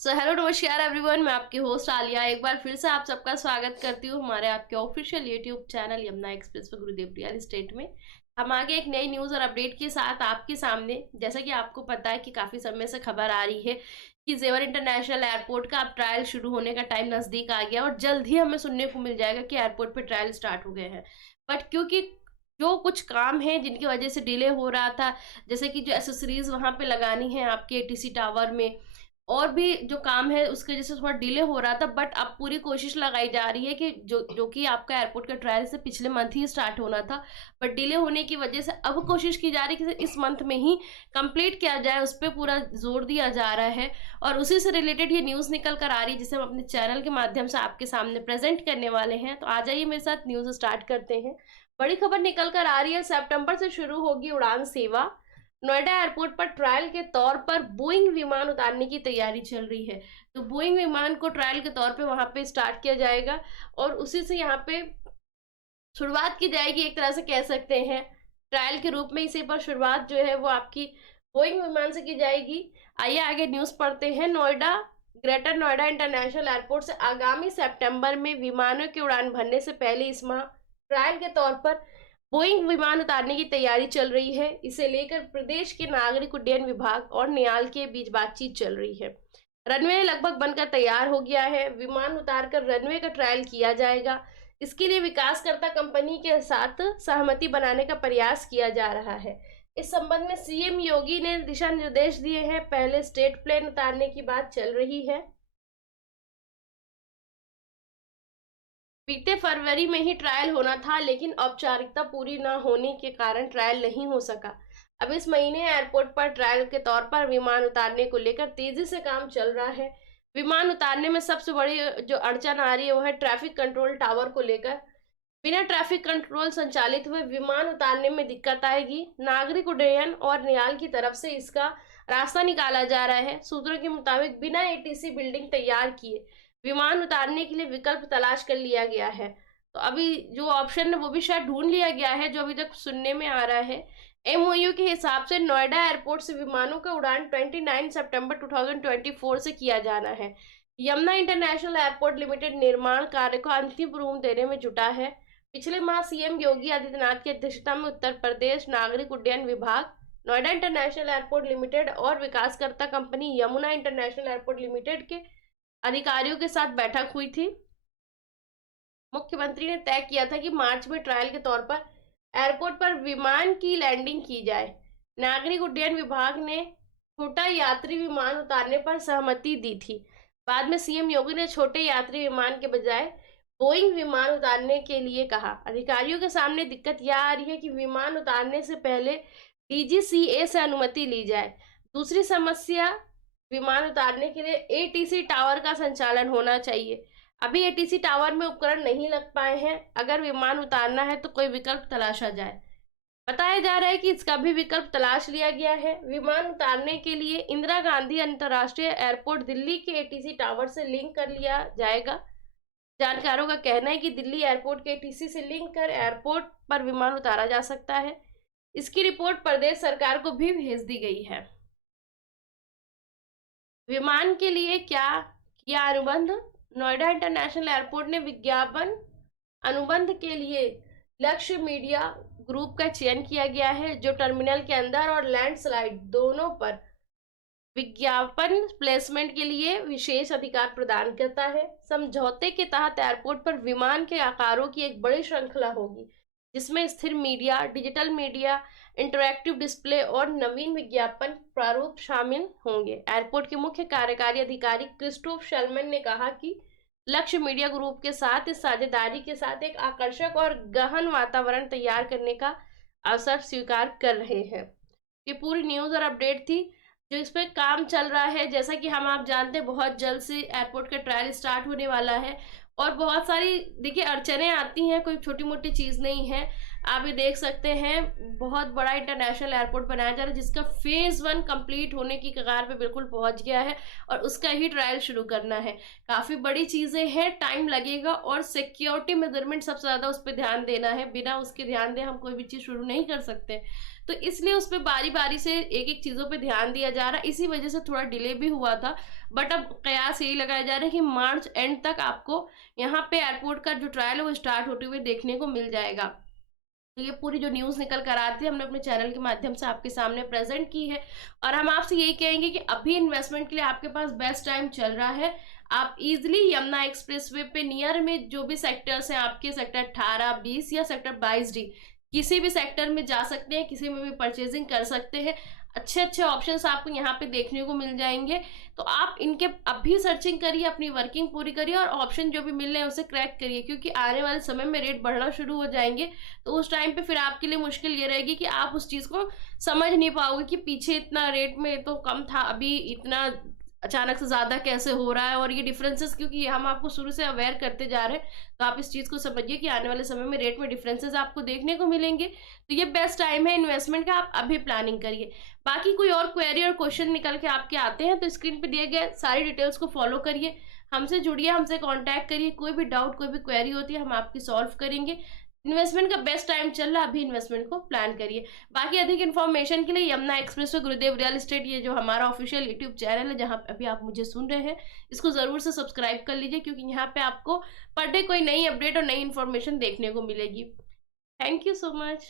So hello नमस्कार everyone, मैं आपकी होस्ट आलिया एक बार फिर से आप सबका स्वागत करती हूँ हमारे आपके official YouTube channel Yamuna express पर गुरुदेव रियल एस्टेट में। हम आगे एक नई न्यूज़ और अपडेट के साथ आपके सामने। जैसा कि आपको पता है कि काफ़ी समय से खबर आ रही है कि जेवर इंटरनेशनल एयरपोर्ट का अब ट्रायल शुरू होने का टाइम नज़दीक आ गया और जल्द ही हमें सुनने को मिल जाएगा कि एयरपोर्ट पर ट्रायल स्टार्ट हो गए हैं। बट क्योंकि जो कुछ काम है जिनकी वजह से डिले हो रहा था, जैसे कि जो एसेसरीज वहाँ पे लगानी है आपके एटीसी टावर में, और भी जो काम है उसकी वजह से थोड़ा डिले हो रहा था। बट अब पूरी कोशिश लगाई जा रही है कि जो कि आपका एयरपोर्ट का ट्रायल से पिछले मंथ ही स्टार्ट होना था, बट डिले होने की वजह से अब कोशिश की जा रही है कि इस मंथ में ही कंप्लीट किया जाए, उस पर पूरा जोर दिया जा रहा है। और उसी से रिलेटेड ये न्यूज़ निकल कर आ रही है जिसे हम अपने चैनल के माध्यम से आपके सामने प्रेजेंट करने वाले हैं। तो आ जाइए मेरे साथ, न्यूज़ स्टार्ट करते हैं। बड़ी खबर निकल कर आ रही है, सितंबर से शुरू होगी उड़ान सेवा। नोएडा एयरपोर्ट पर ट्रायल के तौर पर बोइंग विमान उतारने की तैयारी चल रही है। तो बोइंग विमान को ट्रायल के तौर पे वहां पे स्टार्ट किया जाएगा और उसी से यहाँ पे शुरुआत की जाएगी, एक तरह से कह सकते हैं ट्रायल के रूप में। इसी पर शुरुआत जो है वो आपकी बोइंग विमान से की जाएगी। आइए आगे न्यूज पढ़ते हैं। Noida greater Noida international airport से आगामी सितंबर में विमानों की उड़ान भरने से पहले इस माह ट्रायल के तौर पर बोइंग विमान उतारने की तैयारी चल रही है। इसे लेकर प्रदेश के नागरिक उड्डयन विभाग और नियाल के बीच बातचीत चल रही है। रनवे लगभग बनकर तैयार हो गया है। विमान उतारकर रनवे का ट्रायल किया जाएगा। इसके लिए विकासकर्ता कंपनी के साथ सहमति बनाने का प्रयास किया जा रहा है। इस संबंध में सीएम योगी ने दिशा निर्देश दिए हैं। पहले स्टेट प्लेन उतारने की बात चल रही है। बीते फरवरी में ही ट्रायल होना था, लेकिन औपचारिकता पूरी न होने के कारण ट्रायल नहीं हो सका। अब इस महीने एयरपोर्ट पर ट्रायल के तौर पर विमान उतारने को लेकर तेजी से काम चल रहा है। विमान उतारने में सबसे बड़ी जो अड़चन आ रही है वो है ट्रैफिक कंट्रोल टावर को लेकर। बिना ट्रैफिक कंट्रोल संचालित हुए विमान उतारने में दिक्कत आएगी। नागरिक उड्डयन और नियाल की तरफ से इसका रास्ता निकाला जा रहा है। सूत्रों के मुताबिक बिना एटीसी बिल्डिंग तैयार किए विमान उतारने के लिए विकल्प तलाश कर लिया गया है। तो अभी जो ऑप्शन है वो भी शायद ढूंढ लिया गया है, जो अभी तक सुनने में आ रहा है। एमओयू के हिसाब से नोएडा एयरपोर्ट से विमानों का उड़ान 29 सितंबर 2024 से किया जाना है। यमुना इंटरनेशनल एयरपोर्ट लिमिटेड निर्माण कार्य को अंतिम रूप देने में जुटा है। पिछले माह सीएम योगी आदित्यनाथ की अध्यक्षता में उत्तर प्रदेश नागरिक उड्डयन विभाग, नोएडा इंटरनेशनल एयरपोर्ट लिमिटेड और विकासकर्ता company Yamuna international airport limited के अधिकारियों के साथ बैठक हुई थी। मुख्यमंत्री ने तय किया था कि मार्च में ट्रायल के तौर पर एयरपोर्ट पर विमान की लैंडिंग की जाए। नागरिक उड्डयन विभाग ने छोटा यात्री विमान उतारने पर सहमति दी थी। बाद में सीएम योगी ने छोटे यात्री विमान के बजाय बोइंग विमान उतारने के लिए कहा। अधिकारियों के सामने दिक्कत यह आ रही है कि विमान उतारने से पहले डीजीसीए से अनुमति ली जाए। दूसरी समस्या, विमान उतारने के लिए एटीसी टावर का संचालन होना चाहिए। अभी एटीसी टावर में उपकरण नहीं लग पाए हैं। अगर विमान उतारना है तो कोई विकल्प तलाशा जाए। बताया जा रहा है कि इसका भी विकल्प तलाश लिया गया है। विमान उतारने के लिए इंदिरा गांधी अंतर्राष्ट्रीय एयरपोर्ट दिल्ली के एटीसी टावर से लिंक कर लिया जाएगा। जानकारों का कहना है कि दिल्ली एयरपोर्ट के एटीसी से लिंक कर एयरपोर्ट पर विमान उतारा जा सकता है। इसकी रिपोर्ट प्रदेश सरकार को भी भेज दी गई है। विमान के लिए क्या किया अनुबंध? नोएडा इंटरनेशनल एयरपोर्ट ने विज्ञापन अनुबंध के लिए लक्ष्य मीडिया ग्रुप का चयन किया गया है, जो टर्मिनल के अंदर और लैंडस्लाइड दोनों पर विज्ञापन प्लेसमेंट के लिए विशेष अधिकार प्रदान करता है। समझौते के तहत एयरपोर्ट पर विमान के आकारों की एक बड़ी श्रृंखला होगी, जिसमें स्थिर media, digital media, interactive display और नवीन विज्ञापन प्रारूप शामिल होंगे। एयरपोर्ट के मुख्य कार्यकारी अधिकारी क्रिस्टोफ शेलमैन ने कहा कि लक्ष्य मीडिया ग्रुप के साथ इस साझेदारी के साथ एक आकर्षक और गहन वातावरण तैयार करने का अवसर स्वीकार कर रहे हैं। ये पूरी न्यूज़ और अपडेट थी जो इस पर काम चल रहा है। जैसा कि आप जानते हैं बहुत जल्द से एयरपोर्ट का ट्रायल स्टार्ट होने वाला है और बहुत सारी देखिए अड़चनें आती हैं, कोई छोटी मोटी चीज़ नहीं है। आप ये देख सकते हैं बहुत बड़ा इंटरनेशनल एयरपोर्ट बनाया जा रहा है, जिसका फेज़ 1 कंप्लीट होने की कगार पे बिल्कुल पहुंच गया है और उसका ही ट्रायल शुरू करना है। काफ़ी बड़ी चीज़ें हैं, टाइम लगेगा और सिक्योरिटी मेजरमेंट सबसे ज़्यादा उस पर ध्यान देना है। बिना उसके ध्यान दे हम कोई भी चीज़ शुरू नहीं कर सकते। तो इसलिए उस पर बारी बारी से एक एक चीज़ों पे ध्यान दिया जा रहा है, इसी वजह से थोड़ा डिले भी हुआ था। बट अब कयास यही लगाया जा रहा है कि मार्च एंड तक आपको यहाँ पे एयरपोर्ट का जो ट्रायल है वो स्टार्ट होते हुए देखने को मिल जाएगा। तो ये पूरी जो न्यूज़ निकल कर आती है हमने अपने चैनल के माध्यम से आपके सामने प्रेजेंट की है। और हम आपसे यही कहेंगे कि अभी इन्वेस्टमेंट के लिए आपके पास बेस्ट टाइम चल रहा है। आप इजीली यमुना एक्सप्रेसवे पे नियर में जो भी सेक्टर्स हैं आपके, सेक्टर 18, 20 या सेक्टर 22D, किसी भी सेक्टर में जा सकते हैं, किसी में भी परचेजिंग कर सकते हैं। अच्छे अच्छे ऑप्शंस आपको यहाँ पे देखने को मिल जाएंगे। तो आप इनके अभी सर्चिंग करिए, अपनी वर्किंग पूरी करिए और ऑप्शन जो भी मिल रहे हैं उसे क्रैक करिए, क्योंकि आने वाले समय में रेट बढ़ना शुरू हो जाएंगे। तो उस टाइम पे फिर आपके लिए मुश्किल ये रहेगी कि आप उस चीज़ को समझ नहीं पाओगे कि पीछे इतना रेट में तो कम था, अभी इतना अचानक से ज़्यादा कैसे हो रहा है। और ये डिफरेंसेस क्योंकि हम आपको शुरू से अवेयर करते जा रहे हैं, तो आप इस चीज़ को समझिए कि आने वाले समय में रेट में डिफरेंसेस आपको देखने को मिलेंगे। तो ये बेस्ट टाइम है इन्वेस्टमेंट का, आप अभी प्लानिंग करिए। बाकी कोई और क्वेरी और क्वेश्चन निकल के आपके आते हैं तो स्क्रीन पे दिए गए सारी डिटेल्स को फॉलो करिए, हमसे जुड़िए, हमसे कांटेक्ट करिए। कोई भी डाउट, कोई भी क्वेरी होती है हम आपकी सॉल्व करेंगे। इन्वेस्टमेंट का बेस्ट टाइम चल रहा है, अभी इन्वेस्टमेंट को प्लान करिए। बाकी अधिक इन्फॉर्मेशन के लिए यमुना एक्सप्रेस व गुरुदेव रियल एस्टेट, ये जो हमारा ऑफिशियल यूट्यूब चैनल है जहाँ पे अभी आप मुझे सुन रहे हैं, इसको ज़रूर से सब्सक्राइब कर लीजिए, क्योंकि यहाँ पे आपको पर डे कोई नई अपडेट और नई इन्फॉर्मेशन देखने को मिलेगी। Thank you so much.